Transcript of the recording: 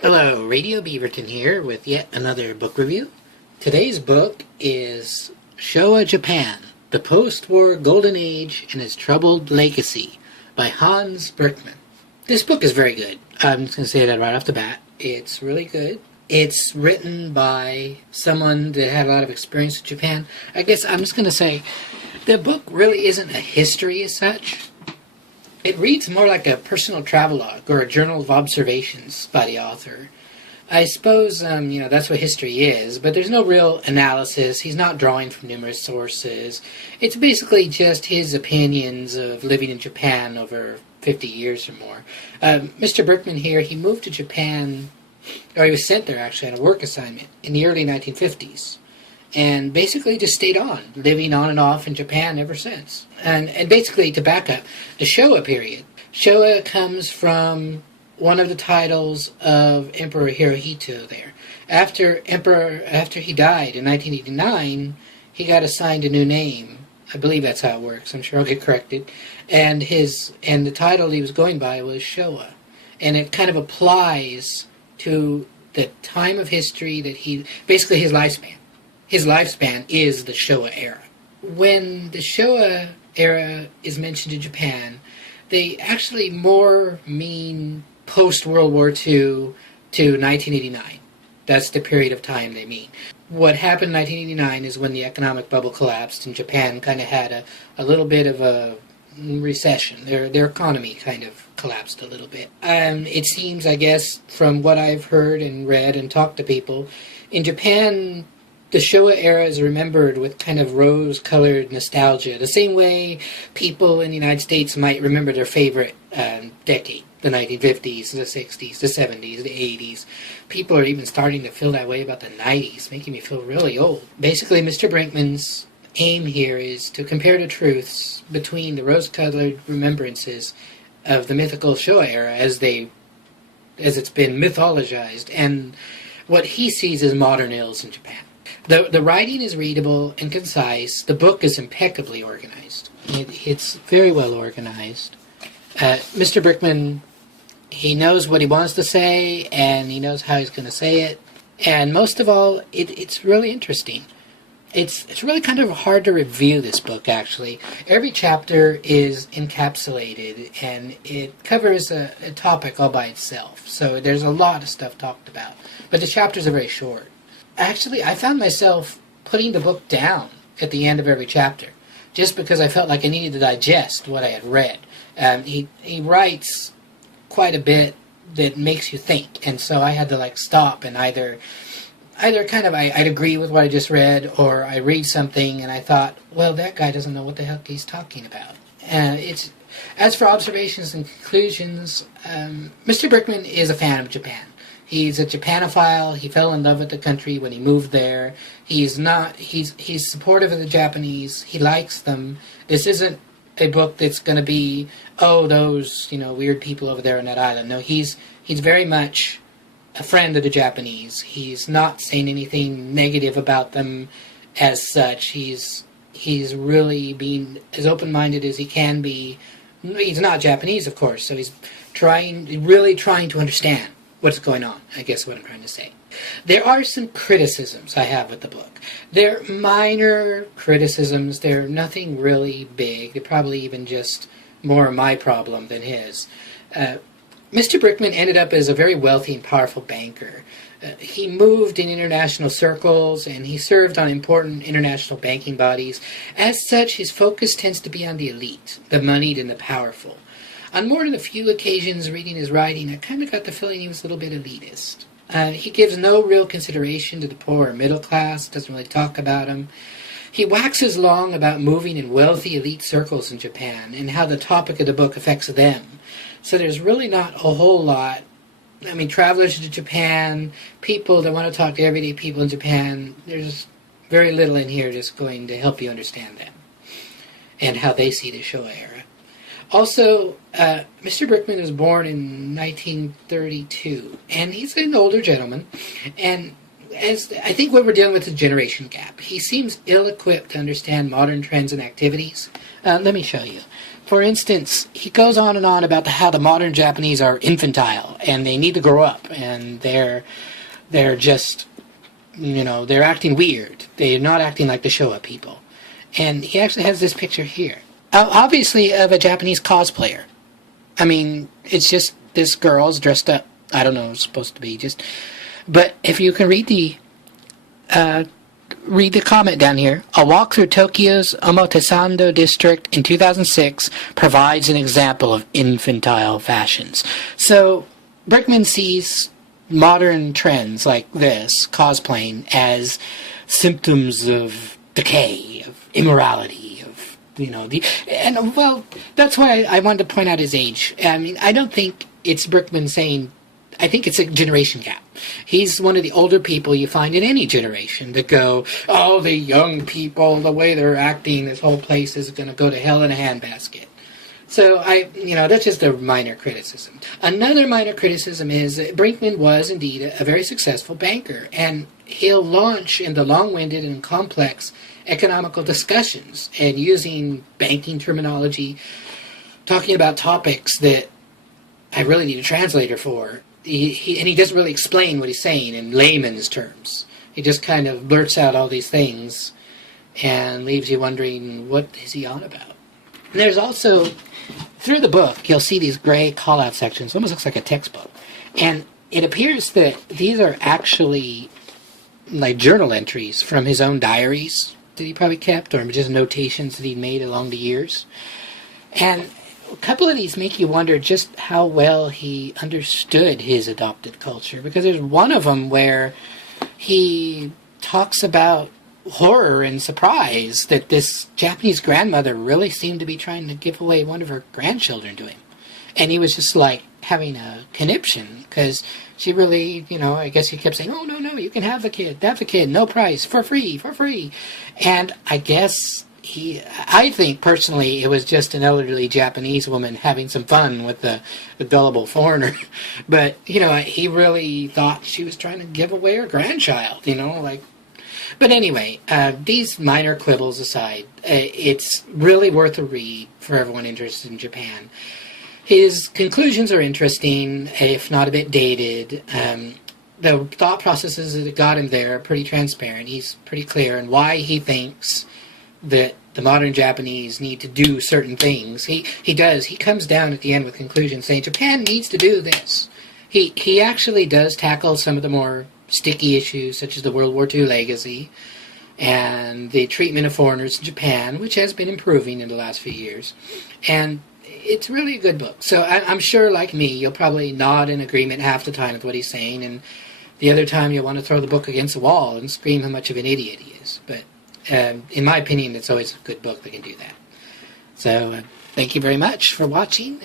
Hello, Radio Beaverton here with yet another book review. Today's book is Showa Japan, The Post-War Golden Age and Its Troubled Legacy by Hans Berkman. This book is very good. I'm just going to say that right off the bat. It's really good. It's written by someone that had a lot of experience with Japan. I guess I'm just going to say the book really isn't a history as such. It reads more like a personal travelogue or a journal of observations by the author. I suppose, that's what history is, but there's no real analysis. He's not drawing from numerous sources. It's basically just his opinions of living in Japan over 50 years or more. Mr. Berkman here, he moved to Japan, or he was sent there actually on a work assignment in the early 1950s. And basically just stayed on, living on and off in Japan ever since. And basically, to back up, the Showa period. Showa comes from one of the titles of Emperor Hirohito there. After he died in 1989, he got assigned a new name. I believe that's how it works. I'm sure I'll get corrected. And the title he was going by was Showa. And it kind of applies to the time of history that basically his lifespan. His lifespan is the Showa era. When the Showa era is mentioned in Japan, they actually more mean post-World War II to 1989. That's the period of time they mean. What happened in 1989 is when the economic bubble collapsed and Japan kind of had a little bit of a recession. Their economy kind of collapsed a little bit. It seems, I guess, from what I've heard and read and talked to people, in Japan, the Showa era is remembered with kind of rose-colored nostalgia, the same way people in the United States might remember their favorite decade, the 1950s, the 60s, the 70s, the 80s. People are even starting to feel that way about the 90s, making me feel really old. Basically, Mr. Berkman's aim here is to compare the truths between the rose-colored remembrances of the mythical Showa era as it's been mythologized, and what he sees as modern ills in Japan. The writing is readable and concise. The book is impeccably organized. It's very well organized. Mr. Berkman, he knows what he wants to say, and he knows how he's going to say it. And most of all, it's really interesting. It's really kind of hard to review this book, actually. Every chapter is encapsulated, and it covers a topic all by itself. So there's a lot of stuff talked about. But the chapters are very short. Actually, I found myself putting the book down at the end of every chapter, just because I felt like I needed to digest what I had read. He writes quite a bit that makes you think, and so I had to stop and either kind of I'd agree with what I just read, or I read something and I thought, well, that guy doesn't know what the heck he's talking about. As for observations and conclusions, Mr. Berkman is a fan of Japan. He's a Japanophile. He fell in love with the country when he moved there. He's supportive of the Japanese. He likes them. This isn't a book that's going to be, those, weird people over there on that island. No, he's very much a friend of the Japanese. He's not saying anything negative about them as such. He's really being as open-minded as he can be. He's not Japanese, of course, so he's really trying to understand what's going on, I guess what I'm trying to say. There are some criticisms I have with the book. They're minor criticisms. They're nothing really big. They're probably even just more my problem than his. Mr. Berkman ended up as a very wealthy and powerful banker. He moved in international circles, and he served on important international banking bodies. As such, his focus tends to be on the elite, the moneyed and the powerful. On more than a few occasions reading his writing, I kind of got the feeling he was a little bit elitist. He gives no real consideration to the poor or middle class, doesn't really talk about them. He waxes long about moving in wealthy elite circles in Japan and how the topic of the book affects them. So there's really not a whole lot. I mean, travelers to Japan, people that want to talk to everyday people in Japan, there's very little in here just going to help you understand them and how they see the Showa era. Also, Mr. Berkman was born in 1932, and he's an older gentleman, and as I think what we're dealing with is a generation gap. He seems ill-equipped to understand modern trends and activities. Let me show you. for instance, he goes on and on about how the modern Japanese are infantile and they need to grow up, and they're just, they're acting weird. They're not acting like the Showa people. And he actually has this picture here, obviously of a Japanese cosplayer. I mean, it's just this girl's dressed up. I don't know, it's supposed to be just... But if you can read the comment down here, a walk through Tokyo's Omotesando district in 2006 provides an example of infantile fashions. So Brickman sees modern trends like this, cosplaying, as symptoms of decay, of immorality, of, well, that's why I wanted to point out his age. I mean, I don't think it's Brickman saying, I think it's a generation gap. He's one of the older people you find in any generation that go, oh, the young people, the way they're acting, this whole place is going to go to hell in a handbasket. So, that's just a minor criticism. Another minor criticism is that Brinkman was indeed a very successful banker, and he'll launch into long-winded and complex economical discussions and using banking terminology, talking about topics that I really need a translator for. He doesn't really explain what he's saying in layman's terms. He just kind of blurts out all these things and leaves you wondering, what is he on about? And there's also, through the book, you'll see these gray call-out sections. It almost looks like a textbook. And it appears that these are actually like journal entries from his own diaries that he probably kept, or just notations that he made along the years. And a couple of these make you wonder just how well he understood his adopted culture, because there's one of them where he talks about horror and surprise that this Japanese grandmother really seemed to be trying to give away one of her grandchildren to him. And he was just like having a conniption, because she really, I guess he kept saying, oh, no, you can have the kid, no price, for free. And I guess I think personally it was just an elderly Japanese woman having some fun with the gullible foreigner. But, he really thought she was trying to give away her grandchild, But anyway, these minor quibbles aside, it's really worth a read for everyone interested in Japan. His conclusions are interesting, if not a bit dated. The thought processes that got him there are pretty transparent. He's pretty clear in why he thinks that the modern Japanese need to do certain things. He does. He comes down at the end with conclusions saying Japan needs to do this. He actually does tackle some of the more sticky issues, such as the World War II legacy and the treatment of foreigners in Japan, which has been improving in the last few years. And it's really a good book. So I'm sure, like me, you'll probably nod in agreement half the time with what he's saying, and the other time you'll want to throw the book against the wall and scream how much of an idiot he is. But in my opinion, it's always a good book that can do that. So thank you very much for watching.